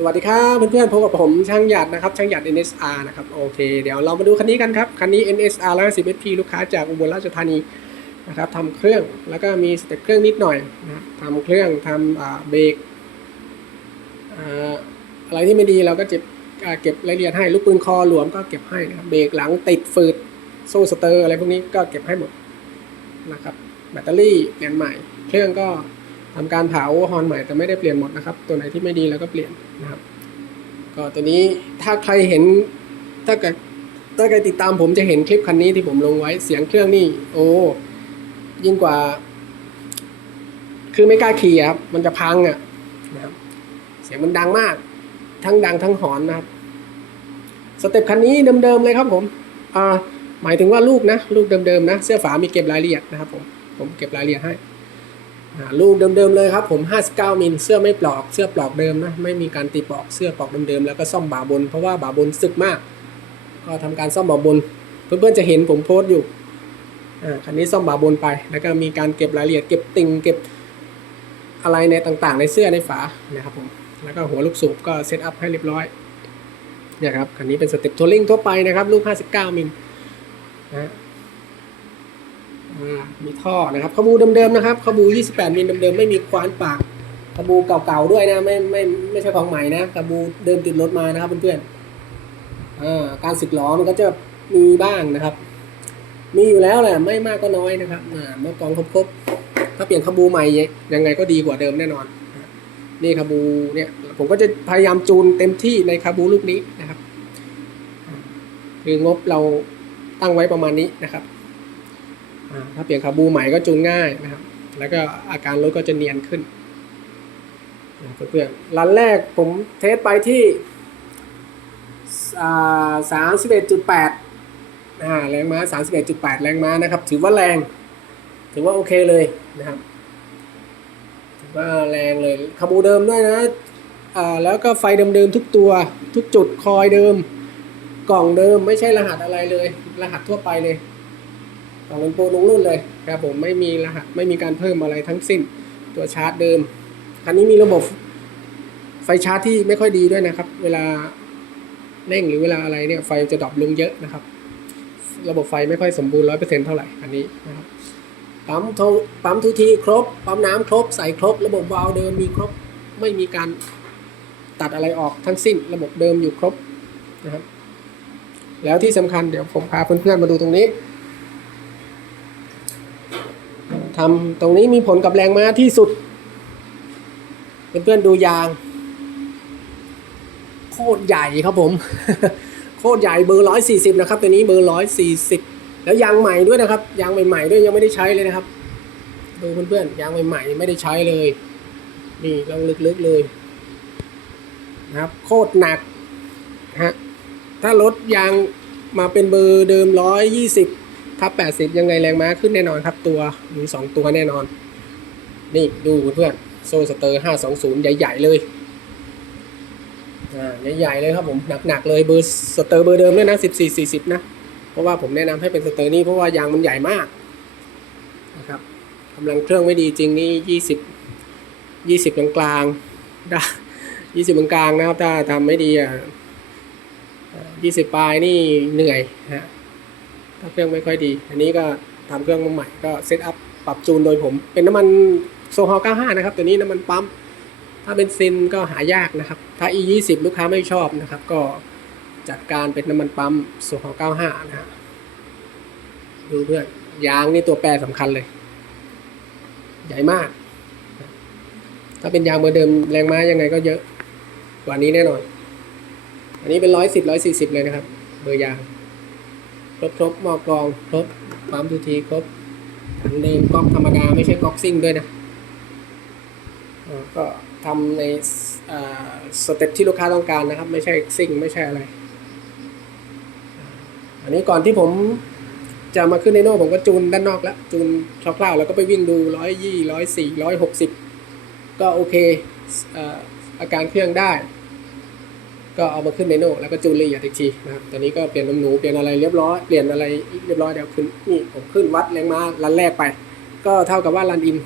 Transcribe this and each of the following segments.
สวัสดีครับเพื่อนๆพบกับผมช่างหยัดนะครับช่างหยัด NSR นะครับโอเคเดี๋ยวเรามาดูคันนี้กันครับคันนี้ NSR 110 SP ลูกค้าจากอุบลราชธานีนะครับทำเครื่องแล้วก็มีสเต็ปเครื่องนิดหน่อยนะทำเครื่องทำเบรกอะไรที่ไม่ดีเราก็เก็บเก็บรายละเอียดให้ลูกปืนคอหลวมก็เก็บให้นะครับเบรกหลังติดฝืดโซ่สเตอร์อะไรพวกนี้ก็เก็บให้หมดนะครับแบตเตอรี่เปลี่ยนใหม่ เครื่องก็ ทำการเผาฮอนใหม่แต่ไม่ได้เปลี่ยนหมดนะครับ ตัวไหนที่ไม่ดีเราก็เปลี่ยนนะครับ ก็ตัวนี้ถ้าใครเห็นถ้าเกิดถ้าใครติดตามผมจะเห็นคลิปคันนี้ที่ผมลงไว้เสียงเครื่องนี่โอ้ยิ่งกว่า คือไม่กล้าขี่ครับมันจะพังอะนะครับ เสียงมันดังมาก ทั้งดังทั้งหอนนะครับสเต็ปคันนี้เดิมๆเลยครับผมอ่าหมายถึงว่าลูกนะ ลูกเดิมๆนะ เสื้อฝามีเก็บรายละเอียดนะครับผม ผมเก็บรายละเอียดให้ ลูกเดิมๆเลยครับผม 59 มิลเสื้อไม่ปลอกเสื้อปลอกเดิมนะไม่มีการตีปลอกเสื้อปลอกเดิมๆแล้วก็ซ่อมบ่าบน เพราะว่าบ่าบนสึกมาก ก็ทำการซ่อมบ่าบน เพื่อนๆจะเห็นผมโพสต์อยู่อ่าคันนี้ซ่อมบ่าบนไป แล้วก็มีการเก็บรายละเอียดเก็บติ่งเก็บอะไรในต่างๆ ในเสื้อในฝานะครับผมแล้วก็หัวลูกสูบก็เซตอัพให้เรียบร้อยเนี่ยครับคันนี้เป็นสเต็ปทัวริงทั่วไปนะครับลูก 59 มิลนะ มีท่อนะครับขบูเดิมๆนะครับขบู 28 มิลเดิมๆไม่มีควานปากขบูเก่าๆด้วยนะไม่ไม่ไม่ใช่ของใหม่นะขบูเดิมติดรถมานะครับเพื่อนๆการสึกหล้อมันก็จะมีบ้างนะครับ มีอยู่แล้วแหละไม่มากก็น้อยนะครับอ่าเมื่อกองครบๆถ้าเปลี่ยนขบูใหม่ยังไงก็ดีกว่าเดิมแน่นอนนี่ขบูเนี่ยผมก็จะพยายามจูนเต็มที่ในขบูลูกนี้นะครับ คืองบเราตั้งไว้ประมาณนี้นะครับ ถ้าเปลี่ยนคาบูใหม่ก็จูนง่ายนะครับ แล้วก็อาการรถก็จะเนียนขึ้นเพื่อนๆรันแรกผมเทสไปที่สามสิบเอ็ดจุดแปดแรงม้าสามสิบเอ็ดจุดแปดแรงม้านะครับ ถือว่าแรง ถือว่าโอเคเลยนะครับถือว่าแรงเลยคาบูเดิมด้วยนะแล้วก็ไฟเดิมๆทุกตัวทุกจุดคอยเดิม กล่องเดิมไม่ใช่รหัสอะไรเลย รหัสทั่วไปเลย กล่องเป็นโปรลงรุ่นเลยครับผมไม่มีรหัสไม่มีการเพิ่มอะไรทั้งสิ้นตัวชาร์จเดิม คันนี้มีระบบไฟชาร์จที่ไม่ค่อยดีด้วยนะครับ เวลาเร่งหรือเวลาอะไรเนี่ยไฟจะดรอปลงเยอะนะครับ ระบบไฟไม่ค่อยสมบูรณ์ร้อยเปอร์เซ็นต์เท่าไหร่อันนี้นะครับปั๊มโทปั๊มทุทีครบปั๊มน้ำครบใส่ครบ ระบบวาล์วเดิมมีครบไม่มีการตัดอะไรออกทั้งสิ้น ระบบเดิมอยู่ครบนะครับแล้วที่สำคัญเดี๋ยวผมพาเพื่อนๆมาดูตรงนี้ ทำ ตรงนี้มีผลกับแรงม้าที่สุด เพื่อนๆดูยาง โคตรใหญ่ครับผม โคตรใหญ่เบอร์ร้อยสี่สิบนะครับ ตัวนี้เบอร์ร้อยสี่สิบแล้วยางใหม่ด้วยนะครับ ยางใหม่ๆด้วยยังไม่ได้ใช้เลยนะครับ ดูเพื่อนๆยางใหม่ๆไม่ได้ใช้เลย นี่ลองลึกๆเลยนะครับ โคตรหนักฮะถ้ารถยางมาเป็นเบอร์เดิมร้อยยี่สิบ ทับ 80 ยังไงแรงม้าขึ้นแน่นอนครับตัวมี2ตัวแน่นอน นี่ดูเพื่อนโซสเตอร์ 520 ใหญ่ๆเลยอ่าใหญ่ๆเลยครับผมหนักๆเลยเบอร์สเตอร์เบอร์เดิมด้วยนะ 14 40 นะ เพราะว่าผมแนะนำให้เป็นสเตอร์นี่เพราะว่ายางมันใหญ่มากนะครับกำลังเครื่องไม่ดีจริงนี่ 20 20กลางๆได้20กลางกลางๆนะครับ ถ้าทำไม่ดีอะ20ปลายนี่เหนื่อยฮะ ถ้าเครื่องไม่ค่อยดี อันนี้ก็ทำเครื่องมาใหม่ก็เซตอัพปรับจูนโดยผม เป็นน้ำมันโซฮอล95 นะครับ ตัวนี้น้ำมันปั๊ม ถ้าเป็นซินก็หายากนะครับ ถ้า E 20 ลูกค้าไม่ชอบนะครับ ก็จัดการเป็นน้ำมันปั๊มโซฮอล95 นะฮะดูเพื่อนยางนี่ตัวแปรสำคัญเลย ใหญ่มาก ถ้าเป็นยางเบอร์เดิมแรงม้ายังไงก็เยอะกว่านี้แน่นอน อันนี้เป็นร้อยสิบร้อยสี่สิบเลยนะครับ เบอร์ยาง รบครบหมอกรองครบปั๊มทุทีครบถังเดิมก๊อกธรรมดาไม่ใช่ก๊อกซิ่งด้วยนะก็ทำในสเต็ปที่ลูกค้าต้องการนะครับ ไม่ใช่ซิ่งไม่ใช่อะไร อันนี้ก่อนที่ผมจะมาขึ้นในโน่ผมก็จูนด้านนอกแล้ว จูนคร่าวๆแล้วก็ไปวิ่งดูร้อยยี่ร้อยสี่ร้อยหกสิบก็โอเคอาอาการเครื่องได้ ก็เอามาขึ้นเมนูแล้วก็จูนละเอียดอีกทีนะครับตอนนี้ก็เปลี่ยนลมหนูเปลี่ยนอะไรเรียบร้อยเปลี่ยนอะไรเรียบร้อยเดี๋ยวขึ้นนี่ผมขึ้นวัดแรงม้ารันแรกไป ก็เท่ากับว่ารันอิน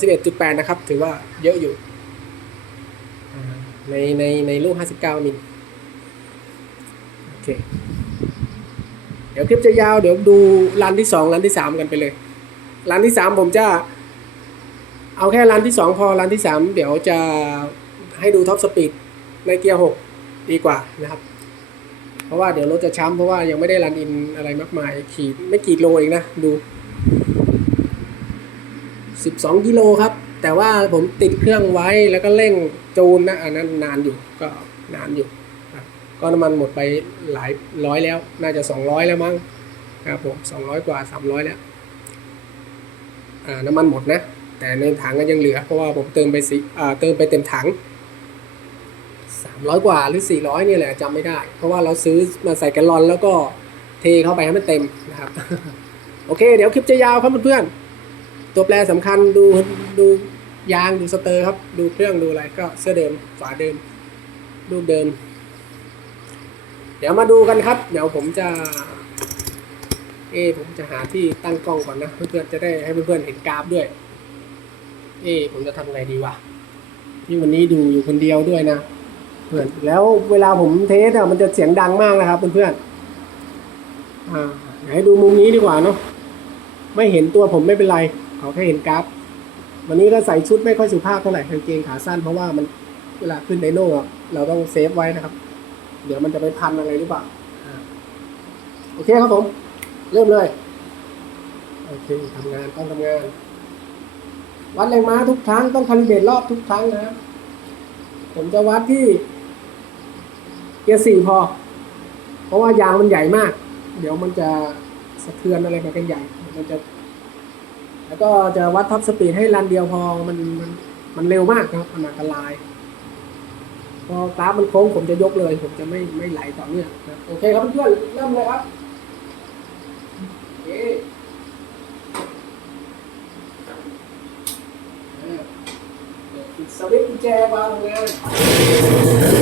31.8 นะครับ ถือว่าเยอะอยู่ในในในลูก 59 มิลโอเคเดี๋ยวคลิปจะยาวเดี๋ยวดูรันที่สองรันที่สามกันไปเลย รันที่สามผมจะเอาแค่รันที่สองพอรันที่สามเดี๋ยวจะให้ดูท็อปสปีดในเกียร์หก ดีกว่านะครับ เพราะว่าเดี๋ยวรถจะช้ำเพราะว่ายังไม่ได้รันอินอะไรมากมาย ขี่ไม่กี่โลเองนะ ดู 12กิโลครับ แต่ว่าผมติดเครื่องไว้แล้วก็เร่งจูนนะอันนั้นนานอยู่ก็นานอยู่ก็น้ำมันหมดไปหลายร้อยแล้ว น่าจะ 200 แล้วมั้งครับผม200 กว่า 300 แล้วอ่าน้ำมันหมดนะ แต่ในถังก็ยังเหลือ เพราะว่าผมเติมไปสิอ่าเติมไปเต็มถัง 300กว่าหรือ 400เนี่ยแหละจำไม่ได้ เพราะว่าเราซื้อมาใส่แกลลอนแล้วก็เทเข้าไปให้มันเต็มนะครับ โอเค เดี๋ยวคลิปจะยาวครับเพื่อนๆ ตัวแปรสำคัญดูดูยางดูสเตอร์ครับ ดูเครื่องดูอะไรก็เสื้อเดิมฝาเดิมรูปเดิม เดี๋ยวมาดูกันครับ เดี๋ยวผมจะ เอผมจะหาที่ตั้งกล้องก่อนนะ เพื่อนๆจะได้ให้เพื่อนๆเห็นกราฟด้วย เอผมจะทำไงดีวะที่วันนี้ดูอยู่คนเดียวด้วยนะ พื่อนแล้วเวลาผมเทสอะมันจะเสียงดังมากนะครับเพื่อนๆอ่าให้ดูมุมนี้ดีกว่าเนาะไม่เห็นตัวผมไม่เป็นไรขอแค่เห็นกราฟวันนี้ก็ใส่ชุดไม่ค่อยสุภาพเท่าไหร่กางเกงขาสั้นเพราะว่ามันเวลาขึ้นไดโน่เราต้องเซฟไว้นะครับ เดี๋ยวมันจะไปพันอะไรหรือเปล่าอ่าโอเคครับผม เริ่มเลยโอเคทำงานต้องทำงาน วัดแรงม้าทุกครั้งต้องคันเบรรอบทุกครั้งนะครับ ผมจะวัดที่ เกียร์สี่พอ เพราะว่ายางมันใหญ่มาก เดี๋ยวมันจะสะเทือนอะไรไปกันใหญ่ มันจะ แล้วก็จะวัดท็อปสปีดให้รันเดียวพอ มันมันมันเร็วมากครับ มันอันตราย พอกราฟมันโค้งผมจะยกเลย ผมจะไม่ไม่ไหลต่อเนื่องนะโอเคครับเพื่อนเริ่มเลยครับโอเคอ่าเดี๋ยวปิดสวิตช์กุญแจวางทำงาน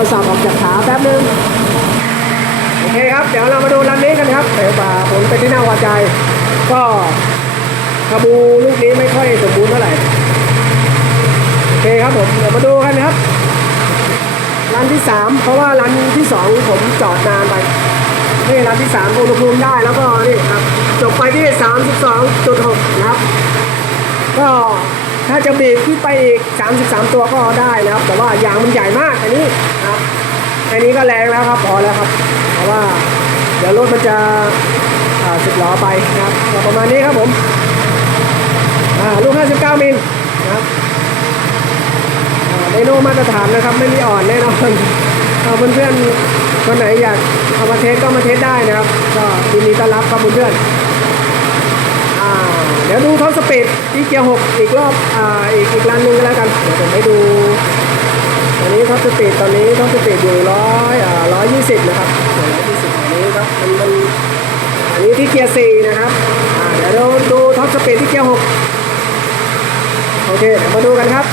รศัพท์ออกจากขาแป๊บนึงโอเคครับ เดี๋ยวเรามาดูร้านนี้กันครับเดี๋ยวป่าผมเป็นที่น่าพอใจ ก็คาบูลูกนี้ไม่ค่อยสมบูรณ์เท่าไหร่โอเคครับผมเดี๋ยวมาดูกันนะครับร้านที่สามเพราะว่าร้านที่สองผมจอดนานไปนี่ร้านที่สามอุณหภูมิได้แล้วก็นี่ครับจบไปที่ 32.6 นะครับ ก็ ถ้าจะบีบขึ้นไปอีก 33 ตัวก็ได้นะครับ แต่ว่ายางมันใหญ่มากอันนี้นะครับอันนี้ก็แรงแล้วครับพอแล้วครับ เพราะว่าเดี๋ยวรถมันจะสิบล้อไปนะครับประมาณนี้ครับผมอ่าลูก 59 มิลนะครับไดโนมาตรฐานนะครับ ไม่มีอ่อนแน่นอนเอาเพื่อนๆคนไหนอยากเอามาเทสก็มาเทสได้นะครับ ก็ยินดีต้อนรับครับเพื่อน ยวดูท็อปสปีดที่เกียร์หกอีกรอบอ่าอีกอีกรันหนึ่งก็แล้วกันเดี๋ยวผมให้ดูตอนนี้ท็อปสปีดตอนนี้ท็อปสปีดอยู่ร้อยอ่าร้อยยี่สิบนะครับร้อยยี่สิบอันนี้ครับมันมันอันนี้ที่เกียร์สี่นะครับอ่าเดี๋ยวเราดูท็อปสปีดที่เกียร์หกโอเคเดี๋ยวมาดูกันครับ